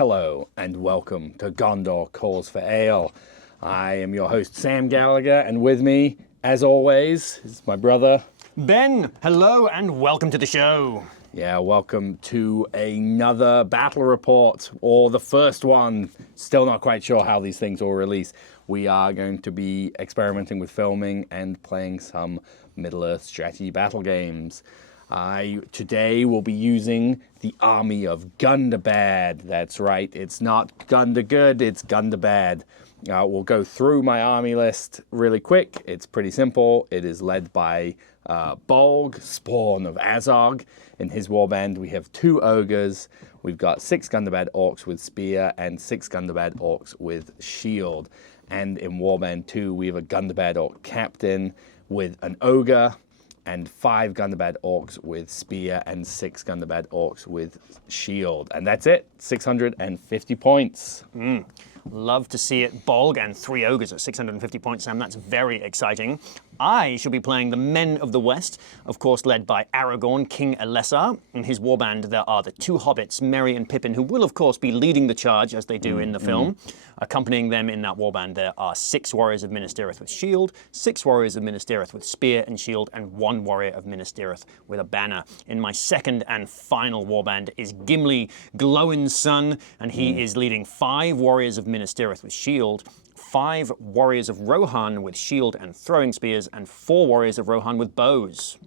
Hello and welcome to Gondor Calls for Ale. I am your host Sam Gallagher, and with me, as always, is my brother Ben. Hello and welcome to the show. Yeah, welcome to another battle report, or the first one. Still not quite sure how these things will release. We are going to be experimenting with filming and playing some Middle-earth strategy battle games. Today we'll be using the army of Gundabad. That's right, it's not Gundagood, it's Gundabad. We'll go through my army list really quick. It's pretty simple. It is led by Bolg, spawn of Azog. In his warband, we have 2 ogres. We've got 6 Gundabad orcs with spear and 6 Gundabad orcs with shield. And in warband 2, we have a Gundabad orc captain with an ogre, and 5 Gundabad orcs with spear and 6 Gundabad orcs with shield. And that's it, 650 points. Love to see it. Bolg and 3 ogres at 650 points, Sam. That's very exciting. I shall be playing the Men of the West, of course led by Aragorn, King Elessar. In his warband there are the 2 hobbits, Merry and Pippin, who will of course be leading the charge as they do in the film. Accompanying them in that warband there are 6 warriors of Minas Tirith with shield, 6 warriors of Minas Tirith with spear and shield, and 1 warrior of Minas Tirith with a banner. In my second and final warband is Gimli, Glowin's son, and he is leading 5 warriors of Minas Tirith with shield, 5 warriors of Rohan with shield and throwing spears, and 4 warriors of Rohan with bows.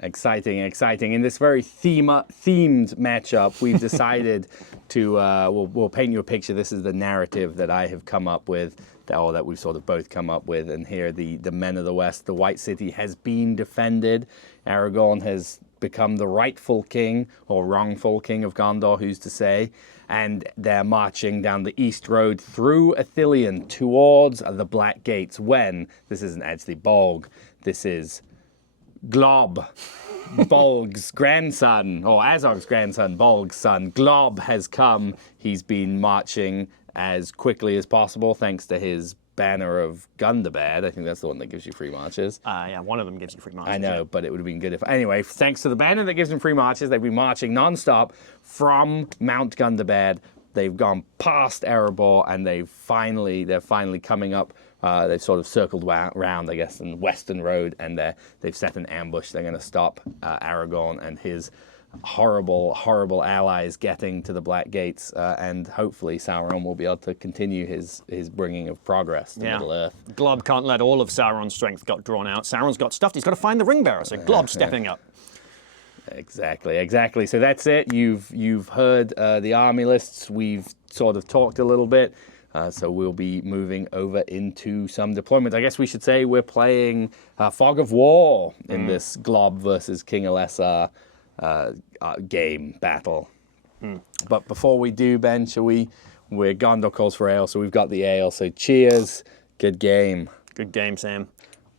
Exciting, exciting. In this very themed matchup, we've decided to, we'll paint you a picture. This is the narrative that I have come up with, or that we've sort of both come up with. And here, the Men of the West, the White City has been defended. Aragorn has become the rightful king, or wrongful king of Gondor, who's to say. And they're marching down the east road through Ithilien towards the Black Gates when, this isn't actually Bolg, this is Glob, Bolg's grandson, or Azog's grandson, Bolg's son. Glob has come. He's been marching as quickly as possible thanks to his banner of Gundabad. I think that's the one that gives you free marches. Yeah, one of them gives you free marches. I know, but it would have been good if... Anyway, thanks to the banner that gives them free marches, they've been marching non-stop from Mount Gundabad. They've gone past Erebor, and they're finally coming up. They've sort of circled around, I guess, in Western Road, and they've set an ambush. They're going to stop Aragorn and his horrible, horrible allies getting to the Black Gates, and hopefully Sauron will be able to continue his bringing of progress to Middle-earth. Glob can't let all of Sauron's strength get drawn out. Sauron's got stuffed. He's got to find the ring bearer, so Glob's stepping up. Exactly. So that's it. You've heard the army lists. We've sort of talked a little bit. So we'll be moving over into some deployment. I guess we should say we're playing Fog of War in this Glob versus King Elessar game battle. But before we do, Ben, we're Gondor Calls for Ale, so we've got the ale. So cheers. Good game. Good game, Sam.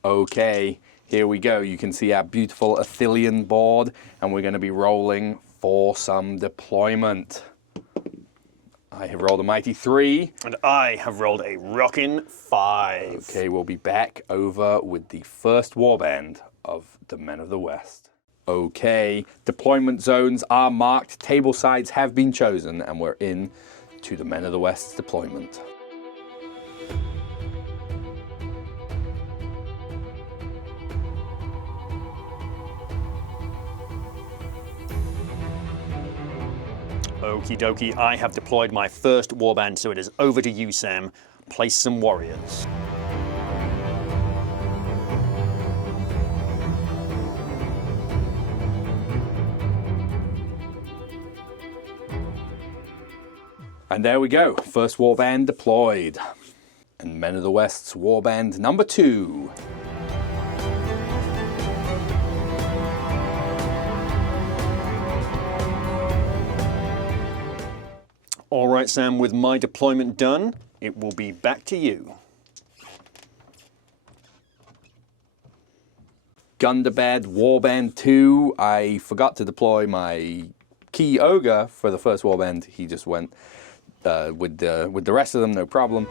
Okay, here we go. You can see our beautiful Ithilien board, and we're going to be rolling for some deployment. I have rolled a mighty 3. And I have rolled a rockin' 5. Okay, we'll be back over with the first warband of the Men of the West. Okay, deployment zones are marked, table sides have been chosen, and we're in to the Men of the West's deployment. Okie dokie, I have deployed my first warband, so it is over to you, Sam. Place some warriors. And there we go, first warband deployed. And Men of the West's warband number 2. All right, Sam, with my deployment done, it will be back to you. Gundabad Warband 2. I forgot to deploy my key ogre for the first warband. He just went with the rest of them, no problem.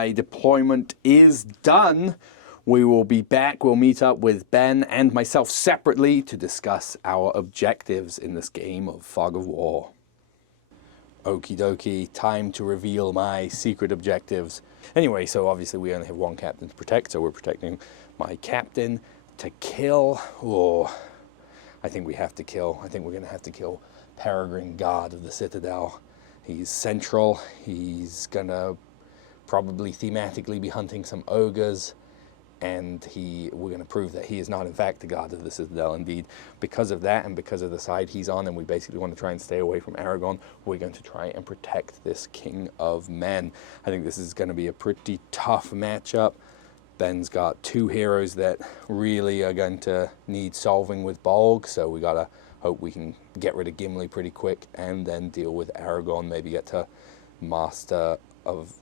my deployment is done. We will be back. We'll meet up with Ben and myself separately to discuss our objectives in this game of Fog of War. Okie dokie, time to reveal my secret objectives. Anyway, so obviously we only have one captain to protect, so we're protecting my captain. To kill, I think we have to kill. I think we're going to have to kill Peregrine Guard of the Citadel. He's central. He's going to probably thematically be hunting some ogres. And we're going to prove that he is not, in fact, the Guard of the Citadel. Indeed, because of that and because of the side he's on, and we basically want to try and stay away from Aragon, we're going to try and protect this King of Men. I think this is going to be a pretty tough matchup. Ben's got two heroes that really are going to need solving with Bolg, so we got to hope we can get rid of Gimli pretty quick and then deal with Aragon, maybe get to Master of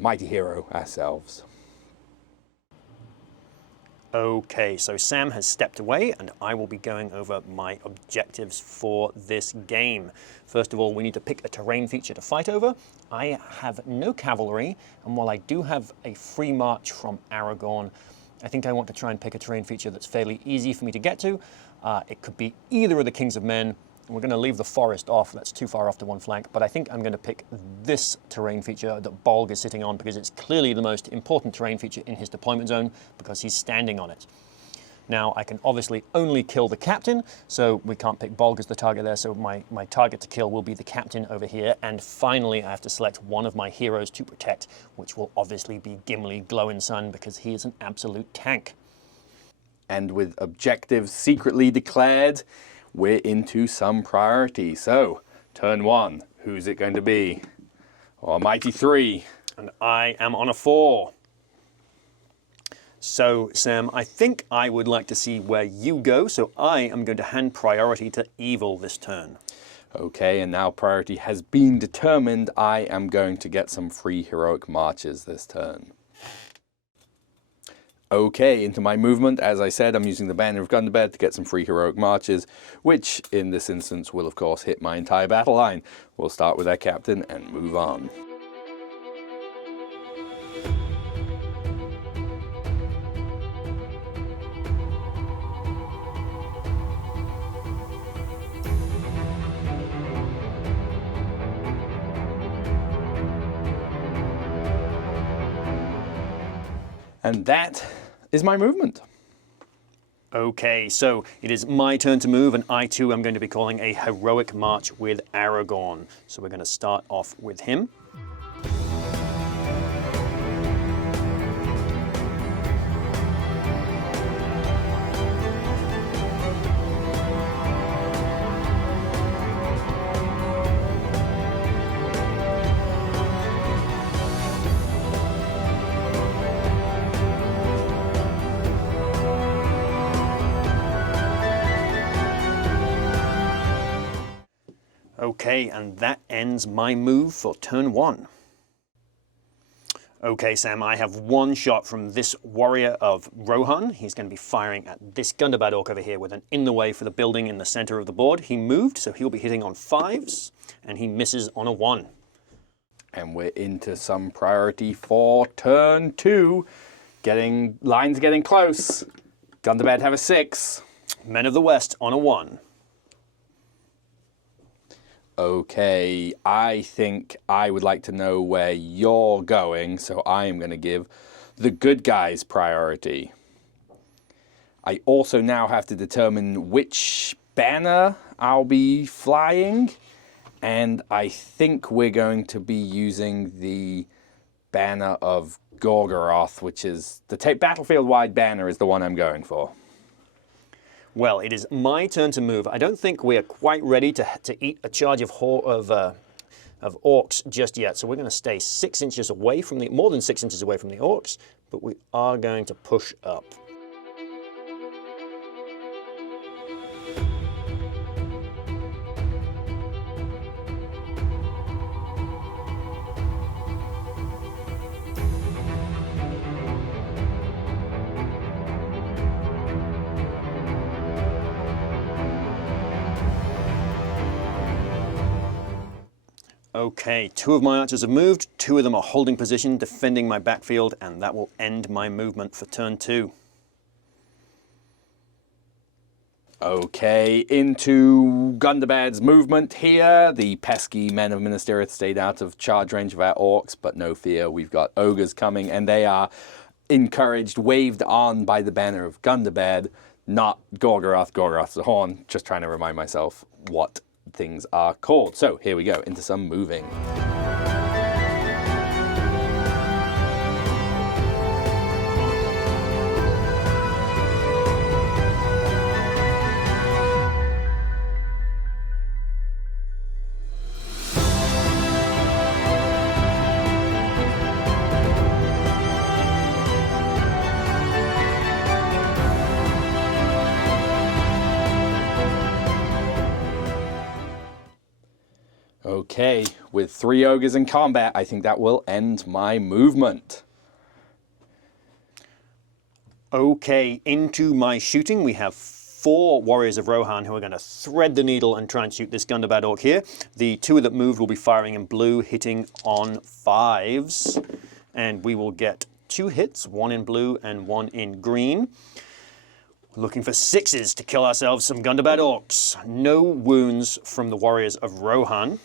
Mighty Hero ourselves. Okay, so Sam has stepped away and I will be going over my objectives for this game. First of all, we need to pick a terrain feature to fight over. I have no cavalry, and while I do have a free march from Aragon, I think I want to try and pick a terrain feature that's fairly easy for me to get to. It could be either of the Kings of Men. We're going to leave the forest off, that's too far off to one flank, but I think I'm going to pick this terrain feature that Bolg is sitting on because it's clearly the most important terrain feature in his deployment zone because he's standing on it. Now, I can obviously only kill the captain, so we can't pick Bolg as the target there, so my target to kill will be the captain over here, and finally I have to select one of my heroes to protect, which will obviously be Gimli Glow-in-Sun because he is an absolute tank. And with objectives secretly declared, we're into some priority. So, turn 1, who's it going to be? Oh, Mighty 3. And I am on a 4. So, Sam, I think I would like to see where you go, so I am going to hand priority to Evil this turn. Okay, and now priority has been determined. I am going to get some free heroic marches this turn. Okay, into my movement. As I said, I'm using the Banner of Gundabad to get some free heroic marches, which in this instance will of course hit my entire battle line. We'll start with our captain and move on. And that is my movement. Okay, so it is my turn to move, and I too am going to be calling a heroic march with Aragon. So we're going to start off with him. Okay, and that ends my move for turn 1. Okay, Sam, I have one shot from this warrior of Rohan. He's going to be firing at this Gundabad orc over here with an in the way for the building in the center of the board. He moved, so he'll be hitting on 5s, and he misses on a 1. And we're into some priority for turn 2. Lines getting close. Gundabad have a 6. Men of the West on a 1. Okay, I think I would like to know where you're going, so I am going to give the good guys priority. I also now have to determine which banner I'll be flying, and I think we're going to be using the banner of Gorgoroth, which is the battlefield-wide banner is the one I'm going for. Well, it is my turn to move. I don't think we are quite ready to eat a charge of orcs just yet, so we're going to stay 6 inches away from more than 6 inches away from the orcs, but we are going to push up. Okay, 2 of my archers have moved, 2 of them are holding position, defending my backfield, and that will end my movement for turn 2. Okay, into Gundabad's movement here. The pesky men of Minas Tirith stayed out of charge range of our orcs, but no fear, we've got ogres coming, and they are encouraged, waved on by the banner of Gundabad, not Gorgoroth. Gorgoroth's the horn. Just trying to remind myself what things are called. So here we go, into some moving. Okay, with 3 ogres in combat, I think that will end my movement. Okay, into my shooting, we have 4 warriors of Rohan who are going to thread the needle and try and shoot this Gundabad orc here. The 2 that moved will be firing in blue, hitting on 5s. And we will get 2 hits, 1 in blue and 1 in green. Looking for 6s to kill ourselves some Gundabad orcs. No wounds from the warriors of Rohan.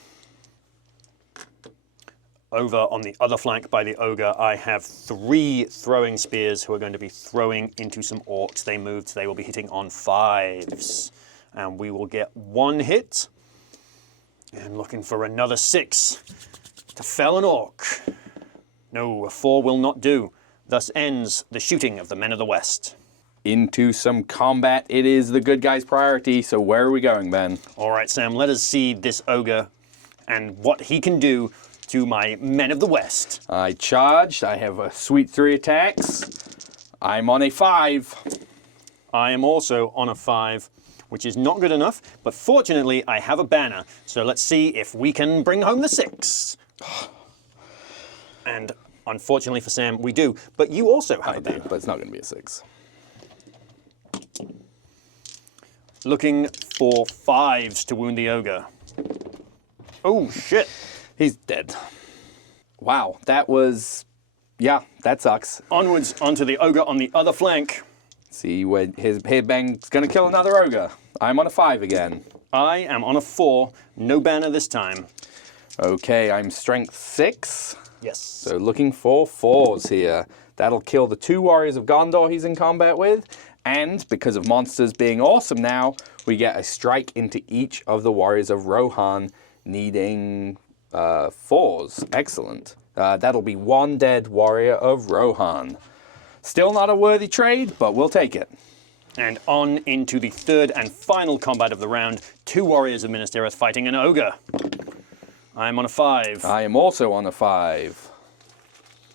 Over on the other flank by the ogre, I have 3 throwing spears who are going to be throwing into some orcs. They moved, they will be hitting on 5s. And we will get 1 hit. And looking for another 6 to fell an orc. No, a 4 will not do. Thus ends the shooting of the men of the West. Into some combat, it is the good guy's priority, so where are we going, Ben? All right, Sam, let us see this ogre and what he can do to my men of the West. I charged. I have a sweet 3 attacks. I'm on a 5. I am also on a 5, which is not good enough, but fortunately I have a banner. So let's see if we can bring home the 6. And unfortunately for Sam, we do. But you also have a banner. But it's not going to be a 6. Looking for 5s to wound the ogre. Oh, shit. He's dead. Wow, that was... Yeah, that sucks. Onwards onto the ogre on the other flank. See, when his headbang's going to kill another ogre. I'm on a 5 again. I am on a 4. No banner this time. Okay, I'm strength 6. Yes. So looking for 4s here. That'll kill the 2 warriors of Gondor he's in combat with. And because of monsters being awesome now, we get a strike into each of the warriors of Rohan, needing 4s. Excellent. That'll be 1 dead warrior of Rohan. Still not a worthy trade, but we'll take it. And on into the 3rd and final combat of the round. 2 warriors of Minas Tirith fighting an ogre. I'm on a 5. I am also on a 5.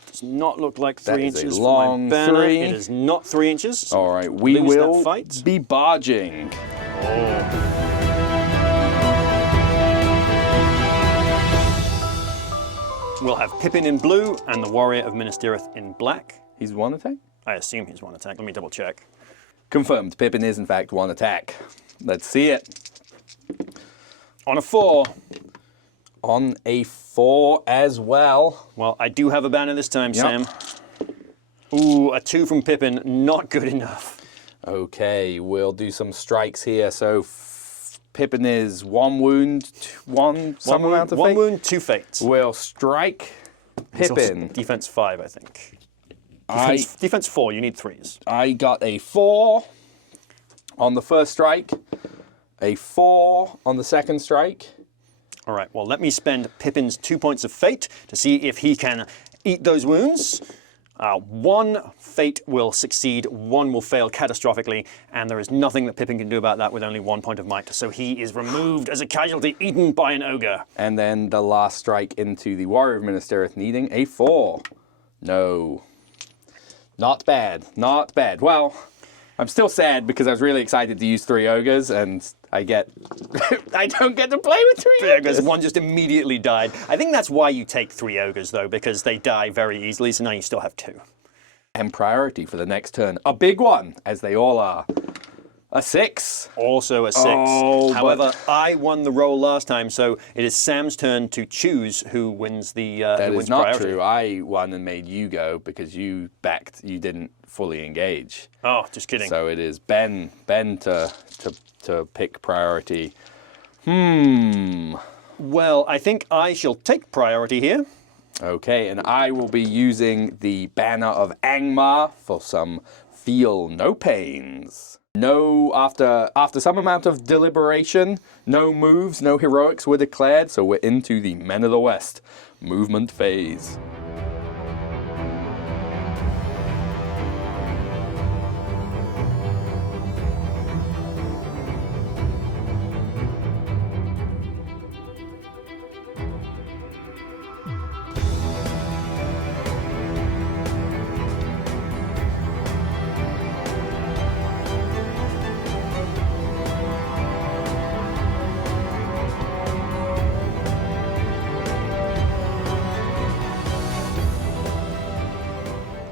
Does not look like 3 That is a inches long for my banner. 3. It is not 3 inches. All right, we lose that will fight. be barging. Oh. We'll have Pippin in blue and the warrior of Minas Tirith in black. He's 1 attack? I assume he's 1 attack. Let me double check. Confirmed. Pippin is, in fact, 1 attack. Let's see it. On a 4. On a 4 as well. Well, I do have a banner this time, Yep. Sam. Ooh, a 2 from Pippin. Not good enough. Okay, we'll do some strikes here. So Pippin is 1 wound, 1 some amount of 1 fate. wound, 2 fates. We'll strike He's also Pippin. Defense 5, I think. I Defense 4, you need 3s. got a 4 on the first strike, a 4 on the second strike. All right, well, let me spend Pippin's 2 points of fate to see if he can eat those wounds. 1 fate will succeed, 1 will fail catastrophically, and there is nothing that Pippin can do about that with only 1 point of might. So he is removed as a casualty, eaten by an ogre. And then the last strike into the warrior of Minas Tirith, needing a 4. No. Not bad. Not bad. Well, I'm still sad because I was really excited to use 3 ogres, and I don't get to play with 3 ogres. 1 just immediately died. I think that's why you take 3 ogres, though, because they die very easily, so now you still have 2. And priority for the next turn. A big one, as they all are. A 6. Also a 6. Oh, However, I won the roll last time, so it is Sam's turn to choose who wins the That who is wins not priority. true. I won and made you go because you didn't fully engage. Oh, just kidding. So it is Ben to pick priority. Well, I think I shall take priority here. Okay, and I will be using the Banner of Angmar for some feel no pains. No, after some amount of deliberation, no moves, no heroics were declared, so we're into the Men of the West movement phase.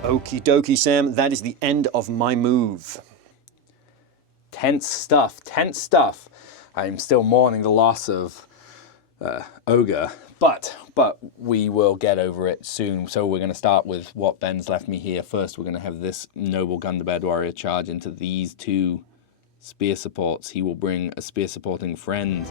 Okie dokie, Sam. That is the end of my move. Tense stuff, tense stuff. I'm still mourning the loss of Ogre, but we will get over it soon. So we're going to start with what Ben's left me here. First, we're going to have this noble Gundabad warrior charge into these 2 spear supports. He will bring a spear supporting friend.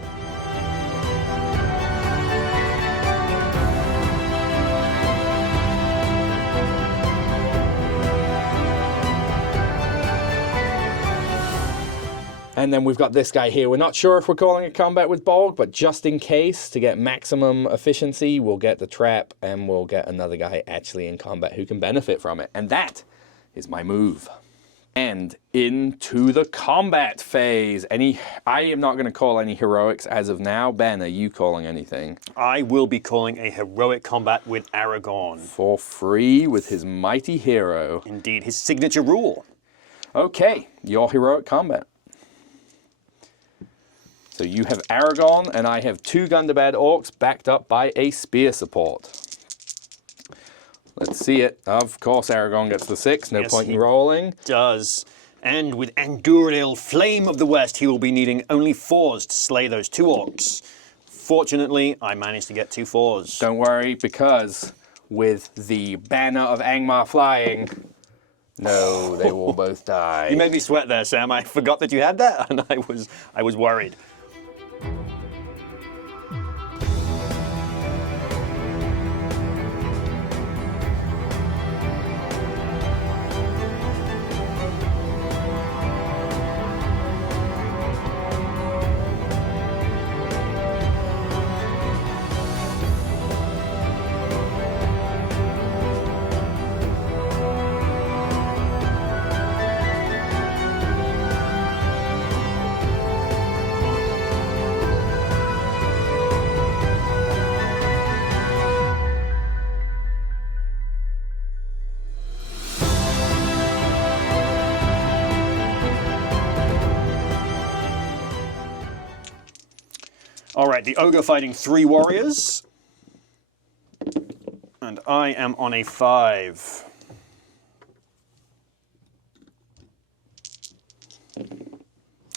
And then we've got this guy here. We're not sure if we're calling a combat with Bolg, but just in case, to get maximum efficiency, we'll get the trap and we'll get another guy actually in combat who can benefit from it. And that is my move. And into the combat phase. I am not going to call any heroics as of now. Ben, are you calling anything? I will be calling a heroic combat with Aragorn. For free with his mighty hero. Indeed, his signature rule. Okay, your heroic combat. So you have Aragorn, and I have 2 Gundabad orcs backed up by a spear support. Let's see it. Of course, Aragorn gets the 6. No point in rolling. Does. And with Andúril, Flame of the West, he will be needing only 4s to slay those 2 orcs. Fortunately, I managed to get 2 4s. Don't worry, because with the Banner of Angmar flying, no, they will both die. You made me sweat there, Sam. I forgot that you had that, and I was worried. All right, the ogre fighting 3 warriors. And I am on a 5.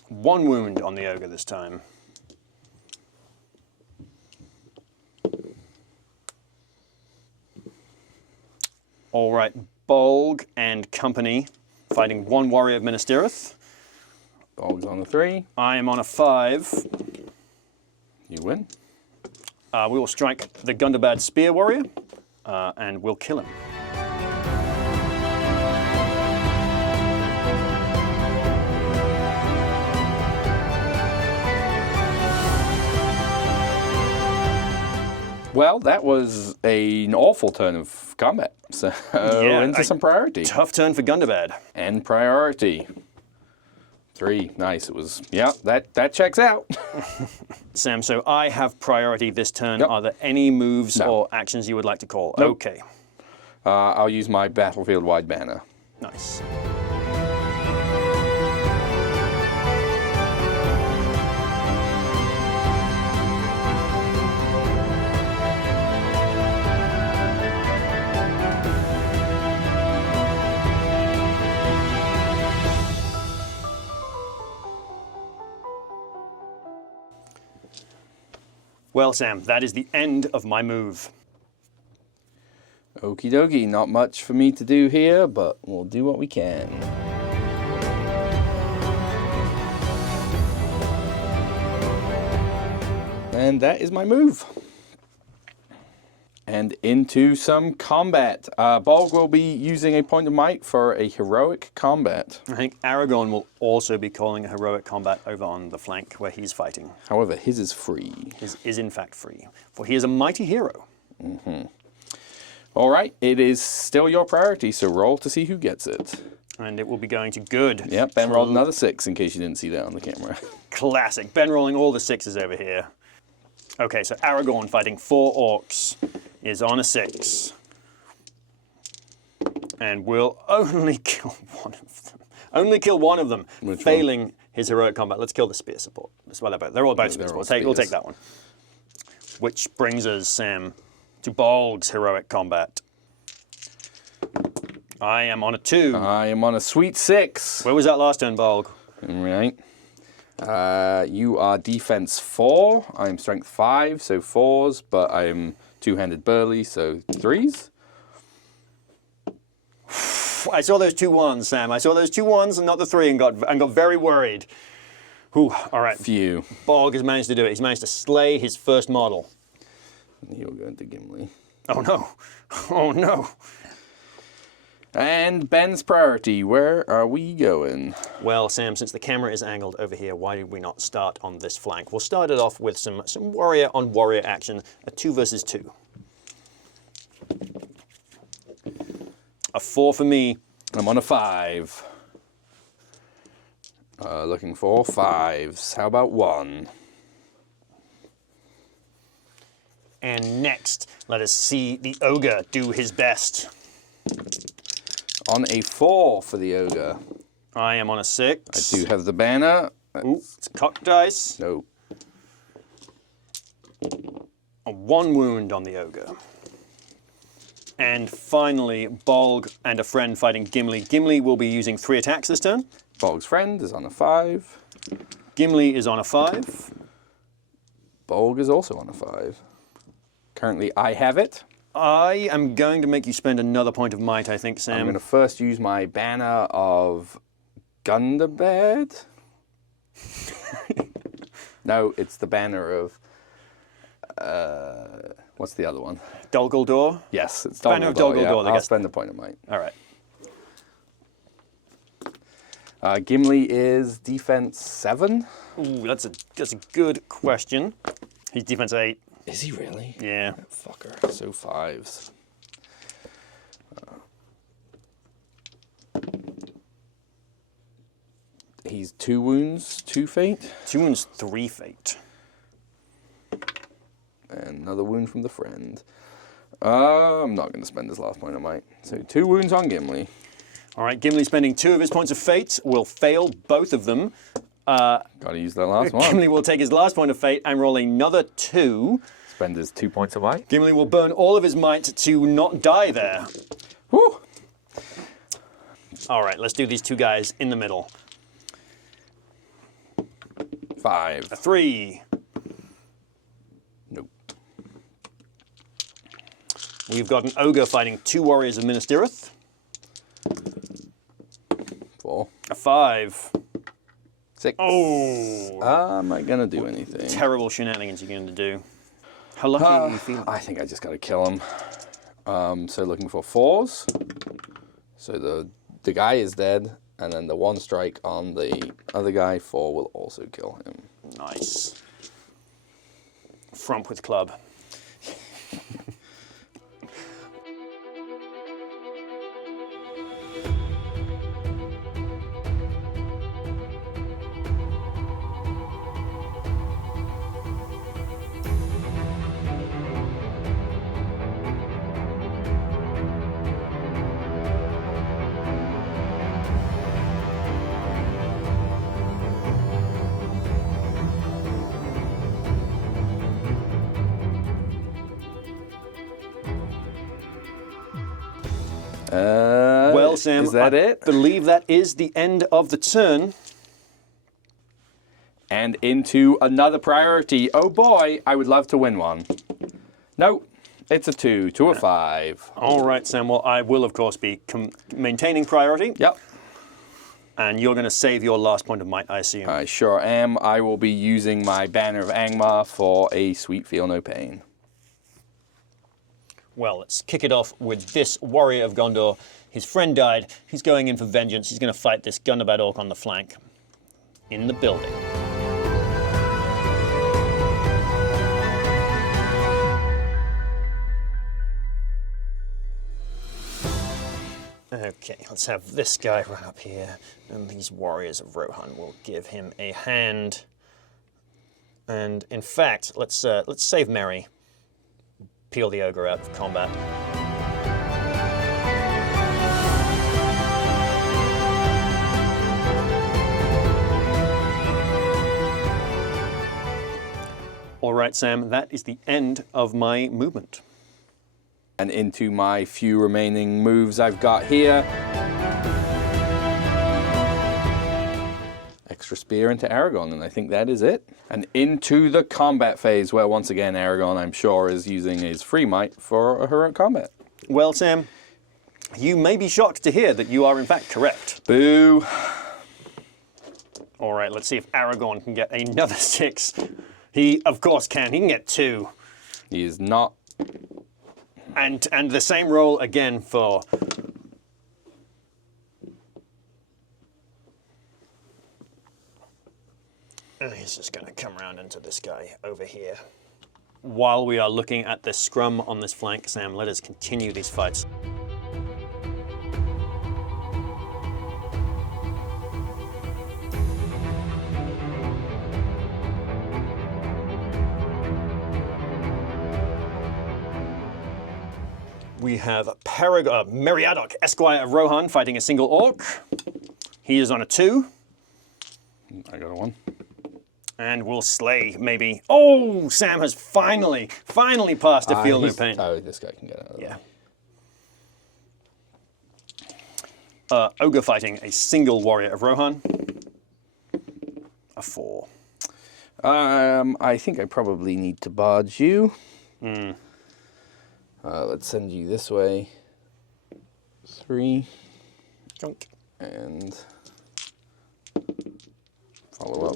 One wound on the ogre this time. All right, Bolg and company fighting 1 warrior of Minas Tirith. Bolg's on the 3. I am on a 5. You win. We will strike the Gundabad spear warrior, and we'll kill him. Well, that was an awful turn of combat. So into some priority. Tough turn for Gundabad. And priority. 3, nice. It was, yeah, that checks out. Sam, so I have priority this turn. Yep. Are there any moves No. or actions you would like to call? Nope. Okay. I'll use my battlefield-wide banner. Nice. Well, Sam, that is the end of my move. Okie dokie, not much for me to do here, but we'll do what we can. And that is my move. And into some combat. Bolg will be using a point of might for a heroic combat. I think Aragorn will also be calling a heroic combat over on the flank where he's fighting. However, his is free. His is in fact free, for he is a mighty hero. All right, it is still your priority, so roll to see who gets it. And it will be going to good. Yep, Ben rolled another 6 in case you didn't see that on the camera. Classic. Ben rolling all the 6s over here. Okay, so Aragorn fighting 4 orcs is on a 6. And will only kill one of them. Only kill one of them, Which failing one? his heroic combat. Let's kill the spear support. They're all about spear support. We'll take that one. Which brings us, Sam, to Bolg's heroic combat. I am on a 2. I am on a sweet 6. Where was that last turn, Bolg? Right. You are defense 4. I'm strength 5, so 4s, but I'm two-handed burly, so 3s. I saw those 2 1s, Sam. I saw those 2 1s and not the 3 and got very worried. Whew, all right. Phew. Bolg has managed to do it. He's managed to slay his first model. You're going to Gimli. Oh no. Oh no. And Ben's priority, where are we going? Well, Sam, since the camera is angled over here, why did we not start on this flank? We'll start it off with some warrior on warrior action, a 2 versus 2. A 4 for me. I'm on a 5. Looking for 5s. How about 1? And next, let us see the ogre do his best. On a 4 for the ogre. I am on a 6. I do have the banner. Ooh, it's cocked dice. No. A 1 wound on the ogre. And finally, Bolg and a friend fighting Gimli. Gimli will be using 3 attacks this turn. Bolg's friend is on a 5. Gimli is on a 5. Bolg is also on a 5. Currently, I have it. I am going to make you spend another point of might, I think, Sam. I'm going to first use my banner of Gundabad. No, it's the banner of... what's the other one? Dol Guldur? Yes, it's Dol Banner of Dol Guldur, I I'll guess. spend a point of might. All right. Gimli is defense 7. Ooh, that's a good question. He's defense 8. Is he really? Yeah. That fucker. So 5s. He's 2 wounds, 2 fate. 2 wounds, 3 fate. And another wound from the friend. I'm not going to spend his last point of might. So 2 wounds on Gimli. All right, Gimli spending 2 of his points of fate will fail both of them. Got to use that last one. Gimli will take his last point of fate and roll another 2. Spend his 2 points of might. Gimli will burn all of his might to not die there. Woo! All right, let's do these 2 guys in the middle. 5. A 3. Nope. We've got an ogre fighting 2 warriors of Minas Tirith. 4. A 5. 6. Oh! Am I going to do anything? Terrible shenanigans you're going to do. How lucky are you feeling? I think I just got to kill him. So looking for 4s. So the guy is dead, and then the 1 strike on the other guy, 4 will also kill him. Nice. Frump with club. Well, Sam, is that it? I believe that is the end of the turn. And into another priority. Oh boy, I would love to win one. No, it's a 2 to a 5. All right, Sam. Well, I will, of course, be maintaining priority. Yep. And you're going to save your last point of might, I assume. I sure am. I will be using my Banner of Angmar for a sweet feel no pain. Well, let's kick it off with this warrior of Gondor. His friend died. He's going in for vengeance. He's going to fight this Gundabad orc on the flank. In the building. Okay, let's have this guy run up here, and these warriors of Rohan will give him a hand. And in fact, let's save Merry. Peel the ogre out of combat. All right, Sam, that is the end of my movement. And into my few remaining moves I've got here. Extra spear into Aragon, and I think that is it. And into the combat phase, where once again Aragon, I'm sure, is using his free might for a heroic combat. Well, Sam, you may be shocked to hear that you are in fact correct. Boo. All right, let's see if Aragon can get another 6. He, of course, can. He can get 2. He is not. And the same roll again for... He's just going to come around into this guy over here. While we are looking at the scrum on this flank, Sam, let us continue these fights. We have Meriadoc, Esquire of Rohan, fighting a single orc. He is on a 2. I got a 1. And we'll slay, maybe. Oh, Sam has finally passed a feel no pain. Oh, this guy can get out of Yeah. Ogre fighting a single warrior of Rohan. A 4. I think I probably need to barge you. Let's send you this way. 3. Junk. And follow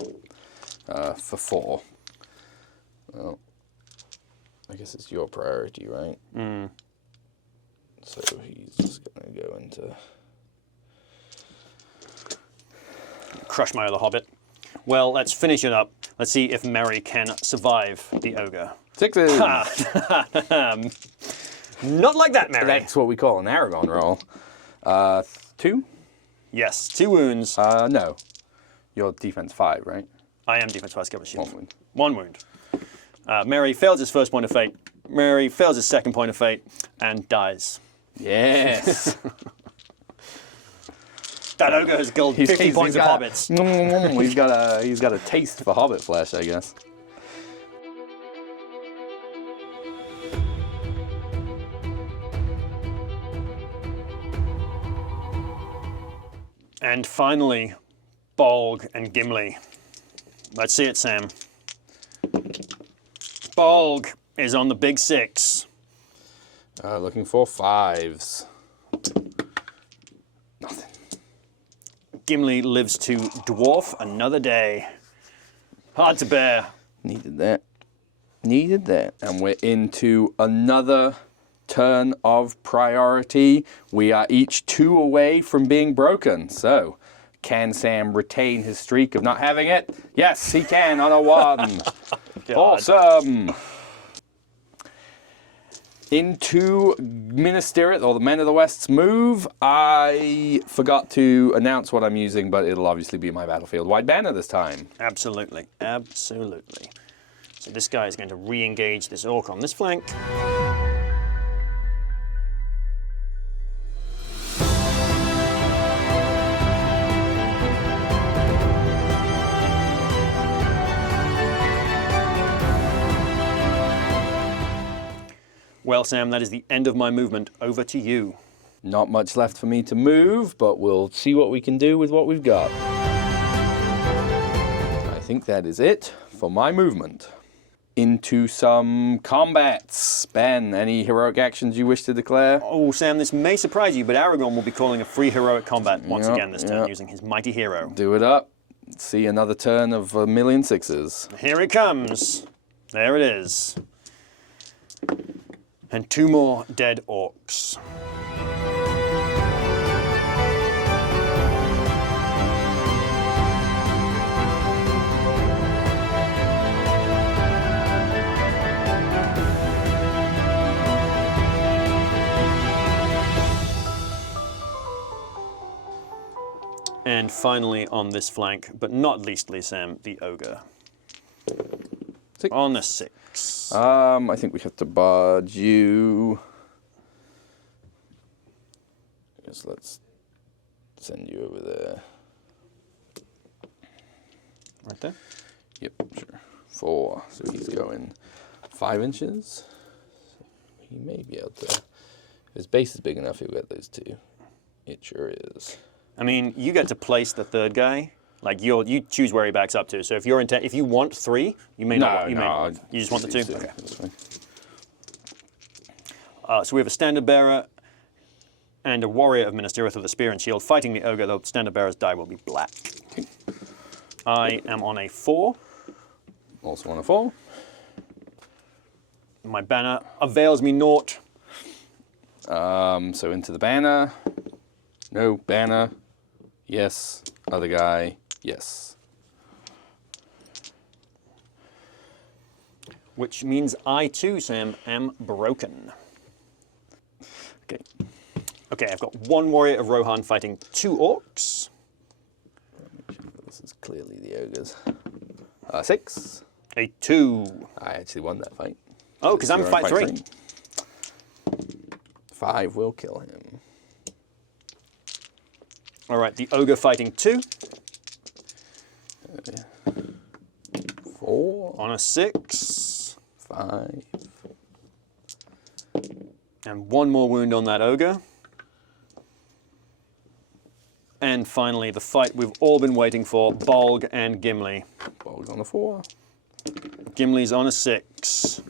up for 4. Well, I guess it's your priority, right? So he's just going to go into... Crush my other hobbit. Well, let's finish it up. Let's see if Merry can survive the ogre. 6s! Not like that, Merry. That's what we call an Aragon roll. 2? Yes, 2 wounds. No. Your defense 5, right? I am defense 5 cover shield. 1 wound. 1 wound. Merry fails his first point of fate. Merry fails his second point of fate and dies. Yes! That ogre has killed 50 points of hobbits. He's got a taste for hobbit flesh, I guess. And finally, Bolg and Gimli. Let's see it, Sam. Bolg is on the big 6. Looking for 5s. Nothing. Gimli lives to dwarf another day. Hard to bear. Needed that. Needed that. And we're into another turn of priority. We are each 2 away from being broken. So, can Sam retain his streak of not having it? Yes, he can on a 1. Awesome. Into Minas Tirith, or the Men of the West's move. I forgot to announce what I'm using, but it'll obviously be my battlefield-wide banner this time. Absolutely, absolutely. So this guy is going to re-engage this orc on this flank. Well, Sam, that is the end of my movement. Over to you. Not much left for me to move, but we'll see what we can do with what we've got. I think that is it for my movement. Into some combats. Ben, any heroic actions you wish to declare? Oh, Sam, this may surprise you, but Aragorn will be calling a free heroic combat once Yep, again this turn, yep. using his mighty hero. Do it up. See another turn of a million sixes. Here he comes. There it is. And 2 more dead orcs. And finally on this flank, but not leastly, Sam, the ogre. 6. On the 6. I think we have to barge you. Yes, let's send you over there. Right there? Yep, sure. 4. So he's going 5 inches. So he may be able to. If his base is big enough, he'll get those 2. It sure is. I mean, you get to place the third guy. Like you choose where he backs up to. So if you're if you want 3, you may not. You just want the 2. Okay. That's fine. So we have a standard bearer and a warrior of Minas Tirith with a spear and shield fighting the ogre. The standard bearer's die will be black. Okay. I am on a 4. Also on a 4. My banner avails me naught. So into the banner. No, banner. Yes. Other guy. Yes. Which means I too, Sam, am broken. Okay. Okay, I've got 1 warrior of Rohan fighting 2 orcs. This is clearly the ogres. 6. A 2. I actually won that fight. Oh, because I'm fight 3. 5 will kill him. All right, the ogre fighting 2. 4. On a 6. 5. And 1 more wound on that ogre. And finally, the fight we've all been waiting for, Bolg and Gimli. Bolg's on a 4. Gimli's on a 6.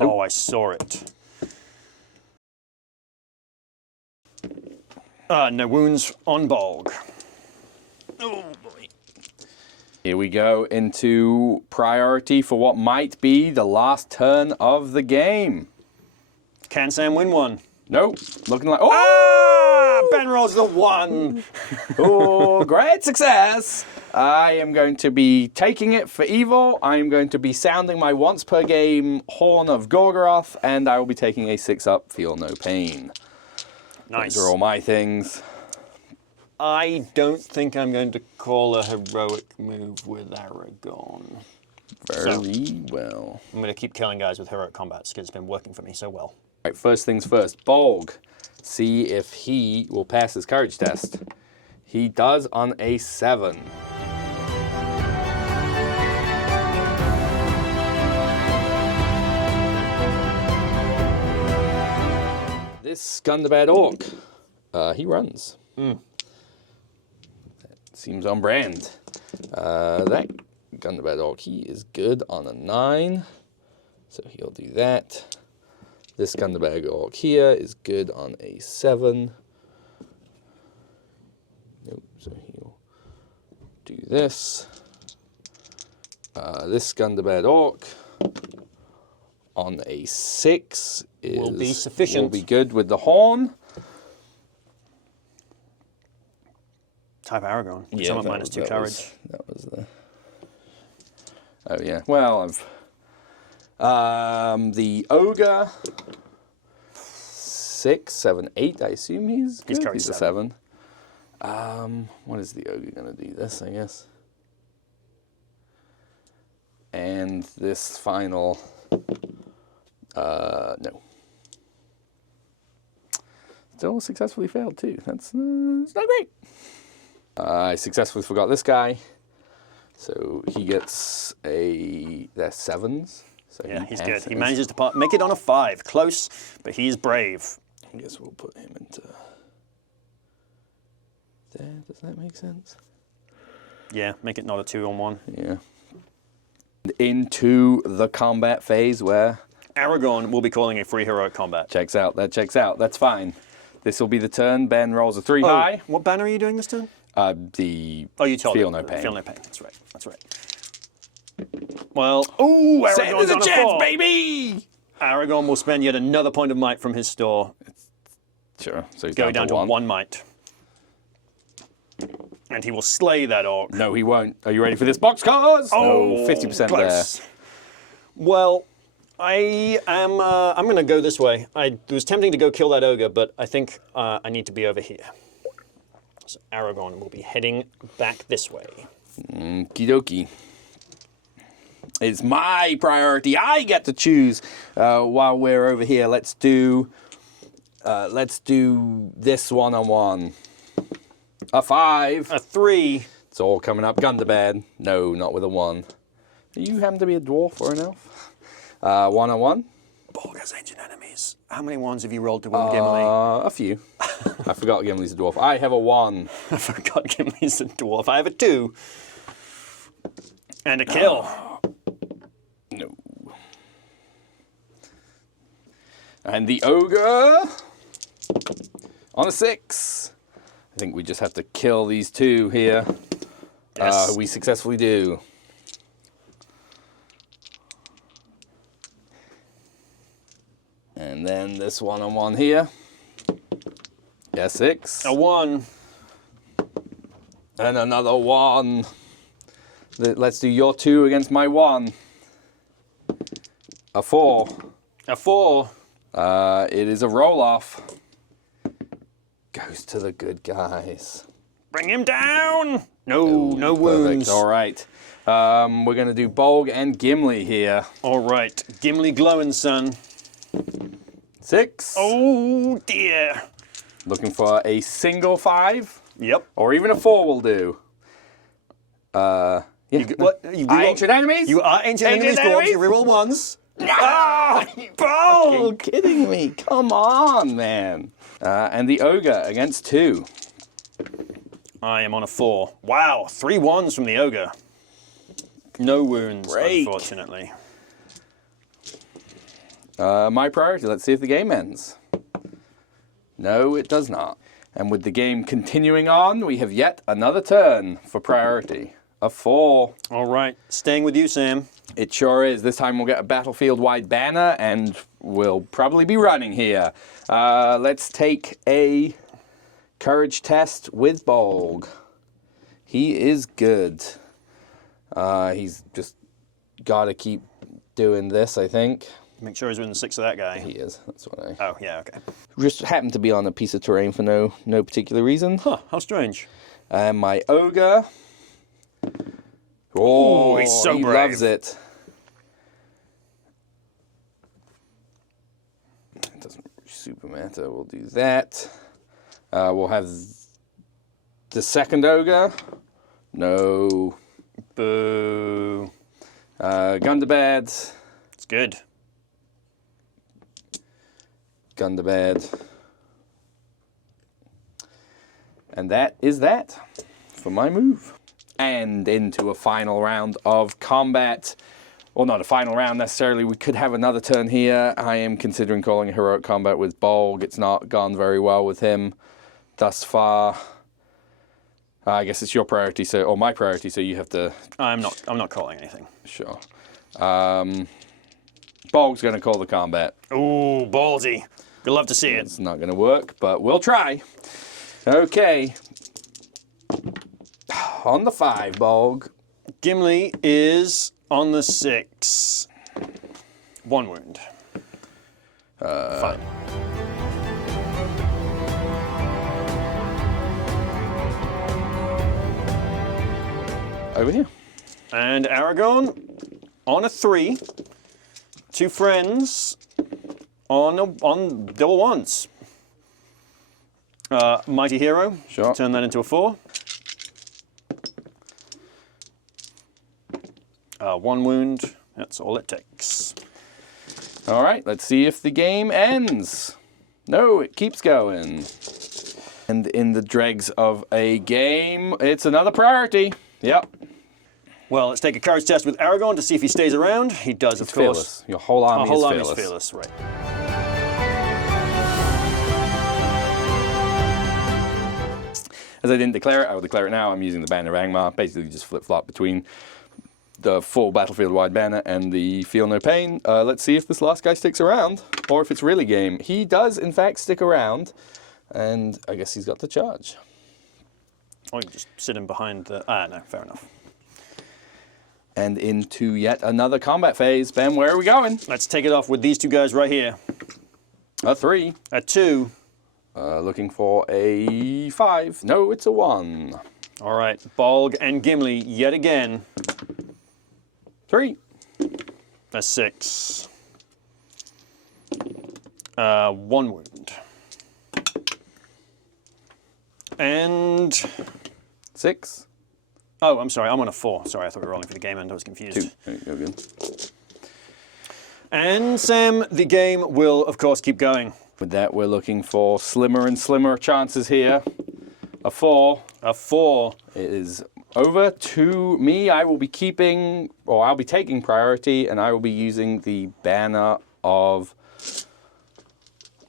Nope. Oh, I saw it. No wounds on Bolg. Oh boy. Here we go into priority for what might be the last turn of the game. Can Sam win one? Nope. Looking like... Oh! Ah! Ben rolls the 1. Oh, great success. I am going to be taking it for evil. I am going to be sounding my once per game horn of Gorgoroth, and I will be taking a 6-up, feel no pain. Nice. Those are all my things. I don't think I'm going to call a heroic move with Aragorn. Very well. I'm going to keep killing guys with heroic combats because it's been working for me so well. All right, first things first. Bolg. See if he will pass his courage test. He does on a 7. This Gundabad orc, he runs. That seems on brand. That Gundabad orc, he is good on a 9, so he'll do that. This Gundabad orc here is good on a 7. Nope, so he'll do this. This Gundabad orc on a 6 Will be sufficient. Will be good with the horn. Type Aragorn. Yeah, Some minus 2 courage. That was the... Oh yeah. Well, I've the ogre 6, 7, 8. I assume he's good. He's a 7. What is the ogre gonna do? This, I guess. And this final. No. Still successfully failed too. That's it's not great. I successfully forgot this guy. So he gets they're 7s. So Yeah, he's good. He manages to make it on a 5. Close, but he's brave. I guess we'll put him into there. Does that make sense? Yeah, make it not a 2-on-1. Yeah. Into the combat phase where... Aragorn will be calling a free heroic combat. Checks out. That checks out. That's fine. This will be the turn. Ben rolls a 3 high. What banner are you doing this turn? The you told Feel me. No Pain. Feel No Pain. That's right. That's right. Well, ooh, Aragorn's on a 4. baby! Aragorn will spend yet another point of might from his store. Sure. So he's Going down to 1 might. And he will slay that orc. No, he won't. Are you ready for this boxcars? Oh, no, 50% close. there. Well, I'm going to go this way. It was tempting to go kill that ogre, but I think I need to be over here. So Aragorn will be heading back this way. Okie dokie. It's my priority. I get to choose while we're over here. Let's do this 1-on-1. A 5. A 3. It's all coming up. Gundabad. No, not with a 1. You happen to be a dwarf or an elf? 1-on-1. Borg has ancient enemies. How many ones have you rolled to win Gimli? A few. I forgot Gimli's a dwarf. I have a 1. I forgot Gimli's a dwarf. I have a 2. And a kill. No. And the ogre on a 6. I think we just have to kill these 2 here. Yes. We successfully do. And then this 1-on-1 here. Yeah, 6. A 1. And another 1. Let's do your 2 against my 1. A 4. A 4. It is a roll-off. Goes to the good guys. Bring him down. No Perfect. wounds. All right. We're going to do Bolg and Gimli here. All right. Gimli Glowing Sun. 6. Oh, dear. Looking for a single 5. Yep. Or even a 4 will do. Yeah. You Ancient enemies? You are ancient enemies, dwarves. You reroll 1s. Ah! You're Bolg! kidding me. Come on, man. And the ogre against 2. I am on a 4. Wow, 3 1s from the ogre. No wounds, Break. unfortunately. My priority. Let's see if the game ends. No, it does not. And with the game continuing on, we have yet another turn for priority. A 4. All right, staying with you, Sam. It sure is. This time we'll get a battlefield-wide banner, and we'll probably be running here. Let's take a courage test with Bolg. He is good. He's just got to keep doing this, I think. Make sure he's within 6 of that guy. He is. That's what I... Oh, yeah, okay. Just happened to be on a piece of terrain for no particular reason. Huh, how strange. And my ogre... Oh, he's so he brave. loves it. It doesn't super matter. We'll do that. We'll have the second ogre. No. Boo. Gundabad. It's good. Gundabad. And that is that for my move. And into a final round of combat. Well, not a final round necessarily. We could have another turn here. I am considering calling a heroic combat with Bolg. It's not gone very well with him thus far. I guess it's your priority, so or my priority, so you have to... I'm not calling anything. Sure. Bolg's going to call the combat. Ooh, ballsy. We'd love to see it. It's not going to work, but we'll try. Okay. On the 5, Bolg. Gimli is on the 6. 1 wound. Fine. Over here. And Aragorn on a 3. 2 friends on double 1s. Mighty Hero. Sure. Turn that into a 4. 1 wound. That's all it takes. All right, let's see if the game ends. No, it keeps going. And in the dregs of a game, it's another priority. Yep. Well, let's take a courage test with Aragorn to see if he stays around. He does, of course. Fearless. Your whole army Our whole is army's fearless. fearless, right. As I didn't declare it, I will declare it now. I'm using the Banner of Angmar. Basically just flip-flop between the full battlefield-wide banner and the Feel No Pain. Let's see if this last guy sticks around, or if it's really game. He does, in fact, stick around, and I guess he's got the charge. Or you can just sit him behind the... Ah, no, fair enough. And into yet another combat phase. Ben, where are we going? Let's take it off with these two guys right here. A 3. A 2. Looking for a 5. No, it's a 1. All right, Bolg and Gimli yet again. 3. A 6. 1 wound. And... 6. Oh, I'm sorry, I'm on a 4. Sorry, I thought we were rolling for the game end, I was confused. 2. There you go, good. And Sam, the game will, of course, keep going. With that, we're looking for slimmer and slimmer chances here. A 4. A 4. It is over to me. I will be keeping, or I'll be taking priority, and I will be using the banner of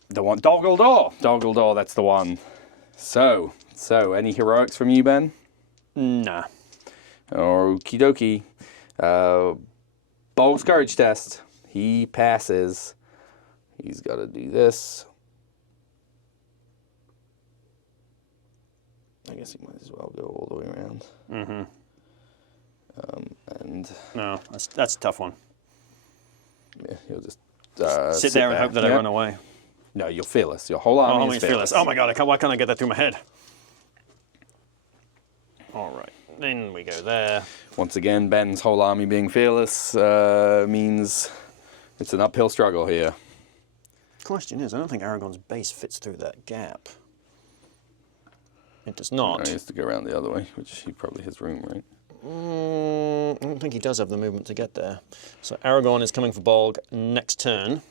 the one, Dol Guldur. Dol Guldur, that's the one. So, any heroics from you, Ben? Nah. Okie dokie. Bolg's courage test. He passes. He's got to do this. I guess he might as well go all the way around. Mm-hmm. And no, that's a tough one. Yeah, he'll just sit there and hope that I run away. No, you're fearless. Your whole army is fearless. Oh my god, why can't I get that through my head? All right, then we go there. Once again, Ben's whole army being fearless means it's an uphill struggle here. Question is, I don't think Aragorn's base fits through that gap. It does not. No, he has to go around the other way, which he probably has room, right? I don't think he does have the movement to get there. So Aragorn is coming for Bolg next turn.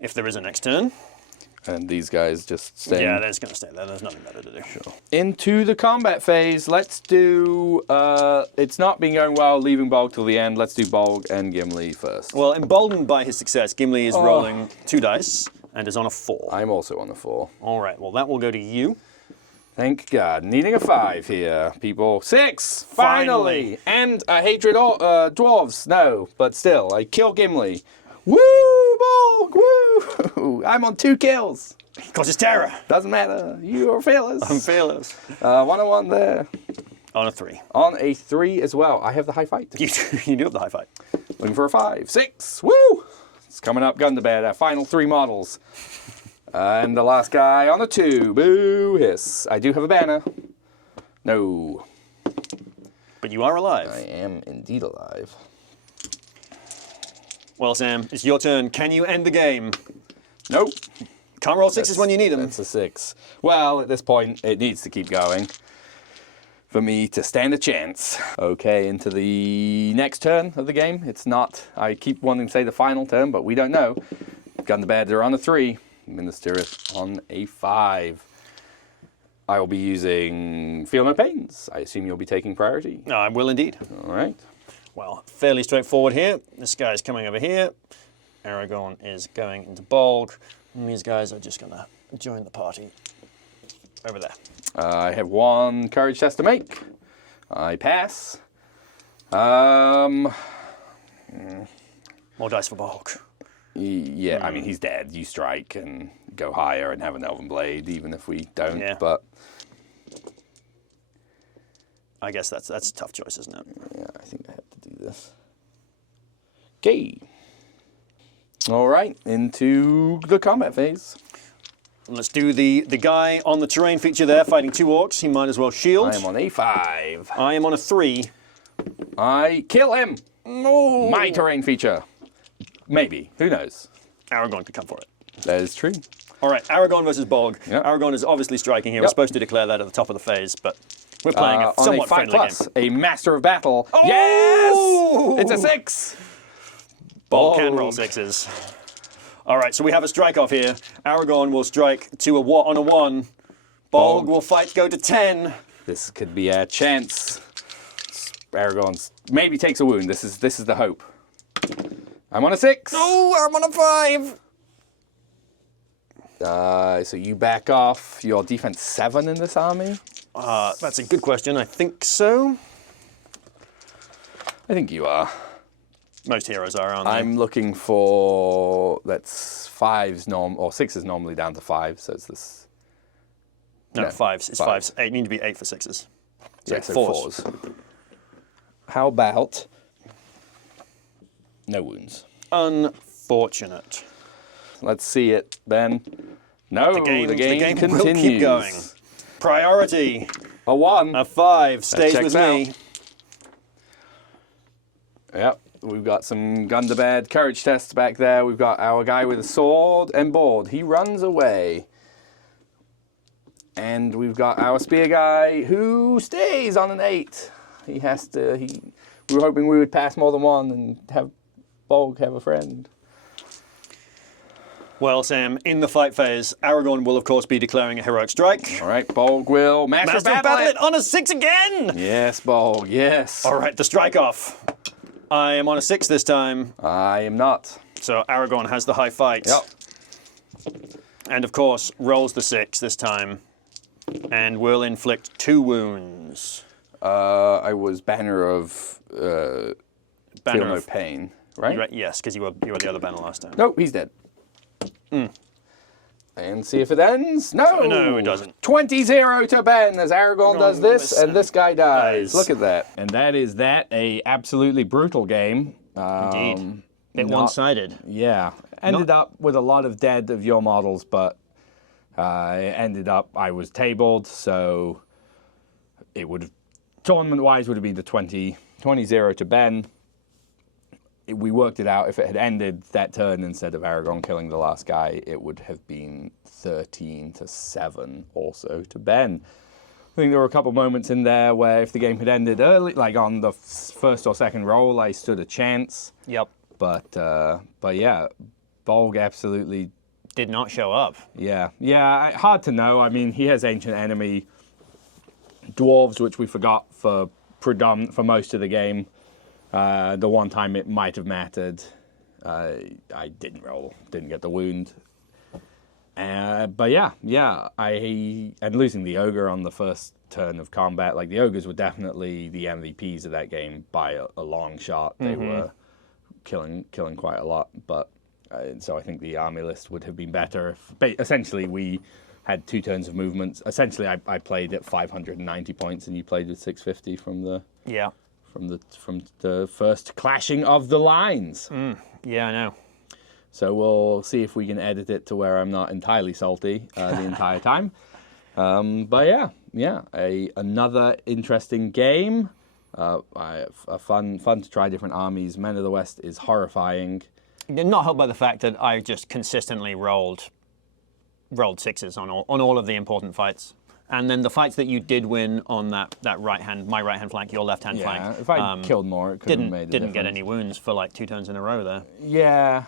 If there is a next turn. And these guys just stay. Yeah, they're just going to stay there. There's nothing better to do. Sure. Into the combat phase. Let's do... it's not been going well leaving Bolg till the end. Let's do Bolg and Gimli first. Well, emboldened by his success, Gimli is rolling 2 dice and is on a 4. I'm also on the 4. All right, well, that will go to you. Thank God. Needing a 5 here, people. 6! Finally! And a hatred dwarves. No, but still, I kill Gimli. Woo, Bolg! Woo! I'm on 2 kills. Because it's terror. Doesn't matter. You are fearless. I'm fearless. 101 there. On a 3. On a 3 as well. I have the high fight. You do have the high fight. Looking for a 5. 6. Woo! It's coming up, Gundabad. Our final 3 models. And the last guy on a 2. Boo, hiss. I do have a banner. No. But you are alive. I am indeed alive. Well, Sam, it's your turn. Can you end the game? Nope. Can't roll 6s when you need them. That's a 6. Well, at this point, it needs to keep going for me to stand a chance. Okay, into the next turn of the game. It's not, I keep wanting to say the final turn, but we don't know. Gundabad are on a 3. Ministerith on a 5. I will be using Feel No Pains. I assume you'll be taking priority. I will indeed. All right. Well, fairly straightforward here. This guy's coming over here. Aragorn is going into Bolg. And these guys are just going to join the party over there. I have 1 courage test to make. I pass. More dice for Bolg. Yeah, I mean, he's dead. You strike and go higher and have an Elven Blade, even if we don't. Yeah. But I guess that's a tough choice, isn't it? yeah, I think I have to do this. Okay. All right, into the combat phase. Let's do the guy on the terrain feature there, fighting 2 orcs. He might as well shield. I am on a 5. I am on a 3. I kill him. No. My terrain feature. Maybe. Who knows? Aragorn could come for it. That is true. All right, Aragorn versus Bolg. Yep. Aragorn is obviously striking here. Yep. We're supposed to declare that at the top of the phase, but we're playing a somewhat on a 5 friendly plus, game. a master of battle. Oh! Yes! It's a 6. Bolg can roll 6s. All right, so we have a strike-off here. Aragorn will strike to on a 1. Bolg will fight go to 10. This could be a chance. Aragorn's maybe takes a wound. This is the hope. I'm on a 6. Oh, I'm on a 5. So you back off. Your defense 7 in this army? That's a good question. I think so. I think you are. Most heroes are, aren't they? I'm looking for, that's 5s or 6s normally down to 5, so it's this. No, 5s. It's 5s. 8 need to be 8 for 6s. So Yeah, so 4s. 4s. How about no wounds? Unfortunate. Let's see it, Ben. No, the game continues. Will keep going. Priority. A 1. A 5 stays checks with me. Yep, we've got some Gundabad courage tests back there. We've got our guy with a sword and board. He runs away. And we've got our spear guy who stays on an 8. He has to. We were hoping we would pass more than 1 and have Bolg have a friend. Well, Sam, in the fight phase, Aragorn will, of course, be declaring a heroic strike. All right, Bolg will master battle it. On a 6 again! Yes, Bolg, yes. All right, the strike off. I am on a 6 this time. I am not. So Aragorn has the high fight. Yep. And, of course, rolls the 6 this time. And will inflict 2 wounds. I was Banner of Feel No Pain, right? Yes, because you were the other banner last time. Nope, he's dead. And see if it ends. No! No, it doesn't. 20-0 to Ben as Aragorn does this, and this guy dies. Look at that. And that is a absolutely brutal game. Indeed. Bit one-sided. Yeah. Ended up with a lot of dead of your models, but it ended up I was tabled, so it would have, tournament-wise, would have been the 20-0 to Ben. We worked it out. If it had ended that turn instead of Aragorn killing the last guy, it would have been 13-7 also to Ben. I think there were a couple moments in there where if the game had ended early, like on the first or second roll, I stood a chance. Yep. But yeah, Bolg absolutely did not show up. Yeah, hard to know. I mean, he has ancient enemy dwarves, which we forgot for most of the game. The one time it might have mattered, I didn't get the wound. But yeah, and losing the ogre on the first turn of combat, like the ogres were definitely the MVPs of that game by a long shot. They were killing quite a lot, but so I think the army list would have been better. Essentially, we had 2 turns of movements. Essentially, I played at 590 points, and you played with 650 from the first clashing of the lines. Yeah, I know. So we'll see if we can edit it to where I'm not entirely salty the entire time. But yeah, another interesting game. Fun to try different armies. Men of the West is horrifying. Not helped by the fact that I just consistently rolled 6s on all of the important fights. And then the fights that you did win on my right hand flank, your left hand flank. Yeah, if I killed more, it could have made a didn't get difference. any wounds for like 2 turns in a row there. Yeah.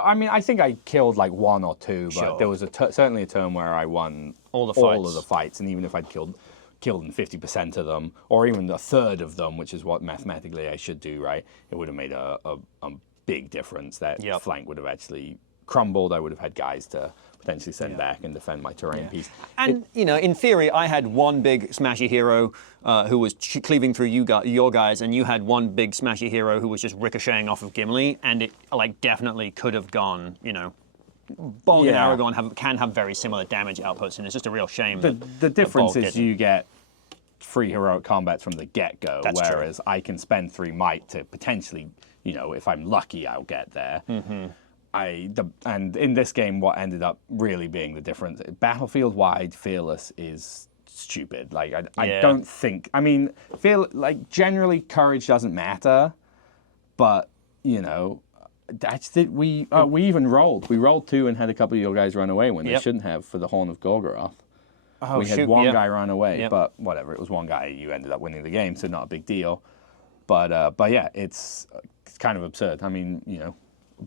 I mean, I think I killed like 1 or 2, but Sure. there was certainly a turn where I won all of the fights, and even if I'd killed in 50% of them, or even a third of them, which is what mathematically I should do, right? It would have made a big difference. That flank would have actually crumbled. I would have had guys to potentially send back and defend my terrain piece. And, in theory, I had one big smashy hero who was cleaving through your guys, and you had one big smashy hero who was just ricocheting off of Gimli, and it definitely could have gone, Bolg and Aragorn can have very similar damage outputs, and it's just a real shame. The difference is you get 3 heroic combats from the get-go, That's whereas true. I can spend 3 might to potentially, if I'm lucky, I'll get there. And in this game, what ended up really being the difference, battlefield-wide, Fearless is stupid. Like, I don't think, generally courage doesn't matter, but, that's it. We even rolled. We rolled 2 and had a couple of your guys run away when they shouldn't have for the Horn of Gorgoroth. Oh, we had one guy run away, Yep. but whatever. It was one guy. You ended up winning the game, so not a big deal. But yeah, it's kind of absurd. I mean,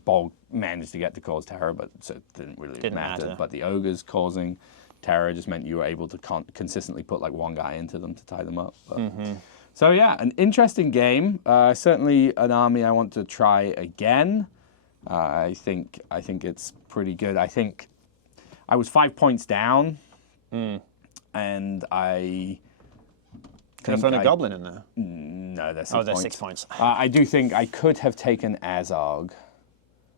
Bolg managed to get to cause terror, but so it didn't really matter. But the ogres causing terror just meant you were able to consistently put like one guy into them to tie them up. But, so yeah, an interesting game. Certainly an army I want to try again. I think it's pretty good. I think I was 5 points down, and I could have thrown a goblin in there. No, they're 6 points. Oh, they're 6 points. I do think I could have taken Azog.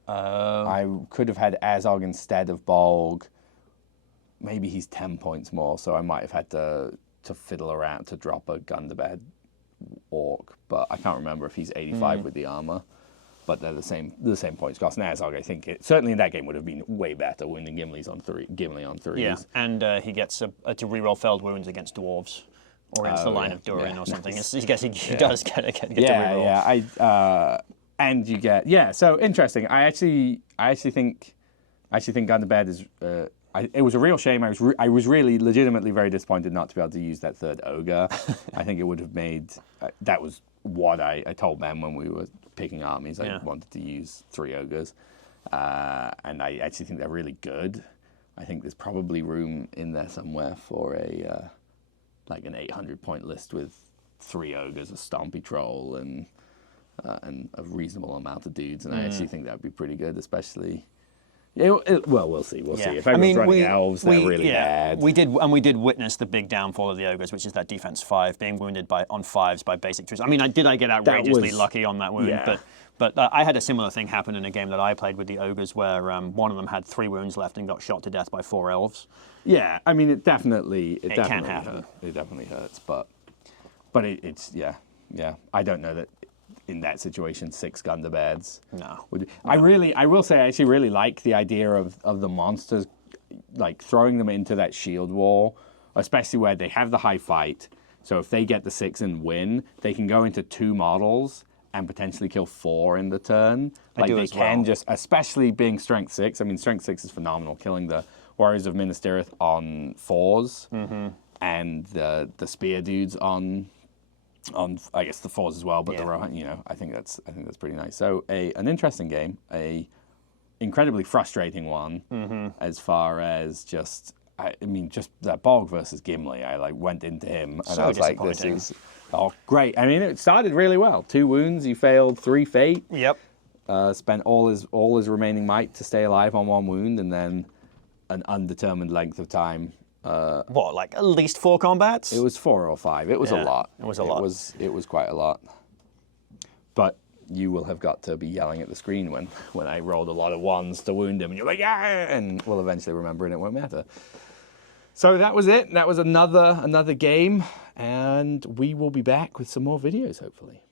I could have had Azog instead of Bolg. Maybe he's 10 points more, so I might have had to fiddle around to drop a Gundabad orc, but I can't remember if he's 85 with the armor. But they're the same points cost. And Azog, I think certainly in that game would have been way better winning Gimli on threes. Yeah, and he gets to reroll felled wounds against dwarves or against the line of Durin or something. Nice. I guess he does get to reroll. Yeah. And you get So interesting. I actually think Gundabad is. It was a real shame. I was really legitimately very disappointed not to be able to use that third ogre. I think it would have made. That was what I told Ben when we were picking armies. I wanted to use 3 ogres, and I actually think they're really good. I think there's probably room in there somewhere for a like an 800-point list with 3 ogres, a stompy troll, and a reasonable amount of dudes. And I actually think that would be pretty good, especially. Well, we'll see. We'll see. If everyone's running elves, they're really bad. We did witness the big downfall of the ogres, which is that defense 5 being wounded on 5s by basic troops. I mean, I get outrageously lucky on that wound, but I had a similar thing happen in a game that I played with the ogres, where one of them had 3 wounds left and got shot to death by 4 elves. Yeah, I mean, it definitely can happen. It definitely hurts, but it's I don't know that. In that situation, 6 Gundabads. No. I will say, I actually really like the idea of the monsters, like throwing them into that shield wall, especially where they have the high fight. So if they get the 6 and win, they can go into 2 models and potentially kill 4 in the turn. Like they can just, especially being strength 6. I mean, strength 6 is phenomenal, killing the Warriors of Minas Tirith on 4s and the spear dudes on I guess the 4s as well, but the Rohan, I think that's pretty nice. So an interesting game, a incredibly frustrating one as far as just that Bolg versus Gimli. I went into him and I was like, this is great. I mean, it started really well. 2 wounds, you failed 3 fate. Yep. Spent all his remaining might to stay alive on 1 wound, and then an undetermined length of time. Like at least 4 combats? It was 4 or 5. It was a lot. It was a lot. It was quite a lot. But you will have got to be yelling at the screen when I rolled a lot of 1s to wound him, and you're like, yeah, and we'll eventually remember, and it won't matter. So that was it. That was another game, and we will be back with some more videos, hopefully.